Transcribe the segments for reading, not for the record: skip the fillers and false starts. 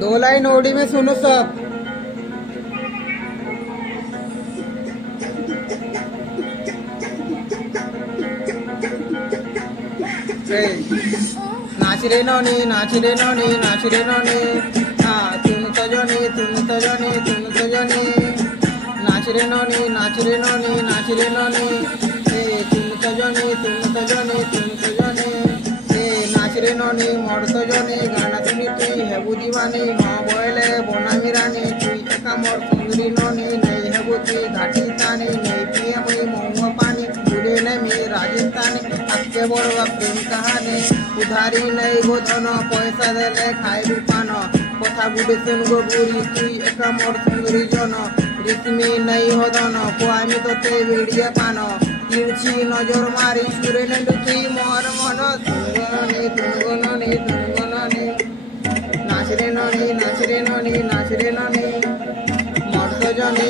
दो line OD में सुनो सब। नाच रे नौनी नाच रे नौनी नाच रे नौनी। हाँ तुम तो जानी नाच रे नौनी नाच रे नौनी नाच रे नौनी। तुम तो जानी नाच रे नौनी मोर तो जानी गाना सुनी तुई हेबू दीवानी माँ बोले बोनामी रानी तुई एका मोर सुंदरी नौनी नहीं हेबू तुई घाटी तानी नहीं पिए मुई महुआ पानी बुले ने मी राजस्थानी আজকে বড় প্রেম কাহানি উধারি নেই গো ধন পয়সা দেলে খাইবি পান কথা বুড়ে শুনবো বুড়ি তুই একা মোর সুন্দরী জন রিতমি নেই হদন আমি তোতে ভিড়িয়ে পান কিনছি নজর মারি সুরে নেলু তুই মোর মন তুনগননি তুনগননি তুনগননি নাচ রে ননি নাচ রে ননি নাচ রে ননি মর্তজনী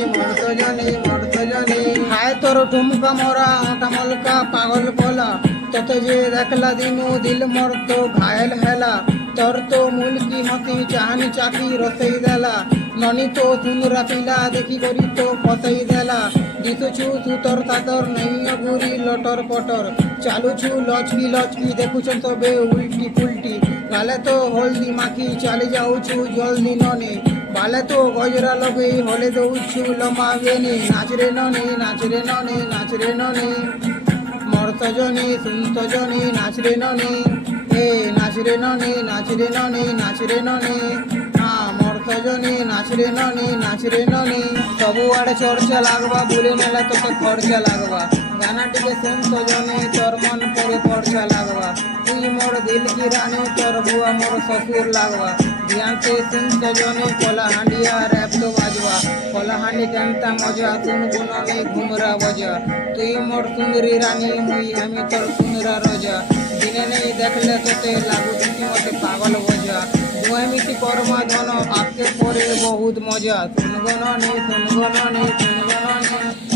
হায় তোর ঠুমকা মরা ওটা মলকা পাগল বলা তোতে যে দেখলা দিনু দিল মোর তো ঘায়েল হেলা তোর তো মুলকি হতি চাহানি চাকি রসেই দেলা ননি তো সুন্দরা পিলা দেখি করি তো ফসাই দেলা দিতুছু সুতর তাতর নেই ঘুরি লটর পটর চালুছু লচকি লচকি দেখুছন তবে উল্টি পুল্টি গালে তো হলদি মাখি চালে যাউছু জলদি ননি বালে তো গজরা লগে হলে দৌছু লমাবেনি নাচ রে ননি নাচ রে ননি নাচ রে ননি মর্তজনী সুন্তজনী নাচ রে ননি নাচ রে ননি নাচ রে ননি নাচ রে ননি মর্তজনী নাচ রে ননি নাচ রে ননি ସବୁଆଡ଼େ ଚର୍ଚ୍ଚା লাগবা ବୁଲି ନେଲେ তোকে খরচা লাগবা গানা টিকে সুন্তজনী তোর মন পরে খরচা লাগবা তুই মোর দিল কি রানী তোর বুয়া মোর শ্বশুর লাগবা ধ্যানতে সুন্তজনী কলাহান্ডিয়া র্যাপ তো বাজবা কলাহান্ডি কেনতা মজা তুমি গুণনে ঘুমরা বজা তুই মোর সুন্দরী রানী মুই আমি তোর সুন্দরা রোজা দিনে নেই দেখলে তোতে লাগুছি মতে পাগল বোঝা দুয়ামিতি কর্মা ধন আজকে পরে বহুত মজা শুনগননি শুনগননি শুনগননি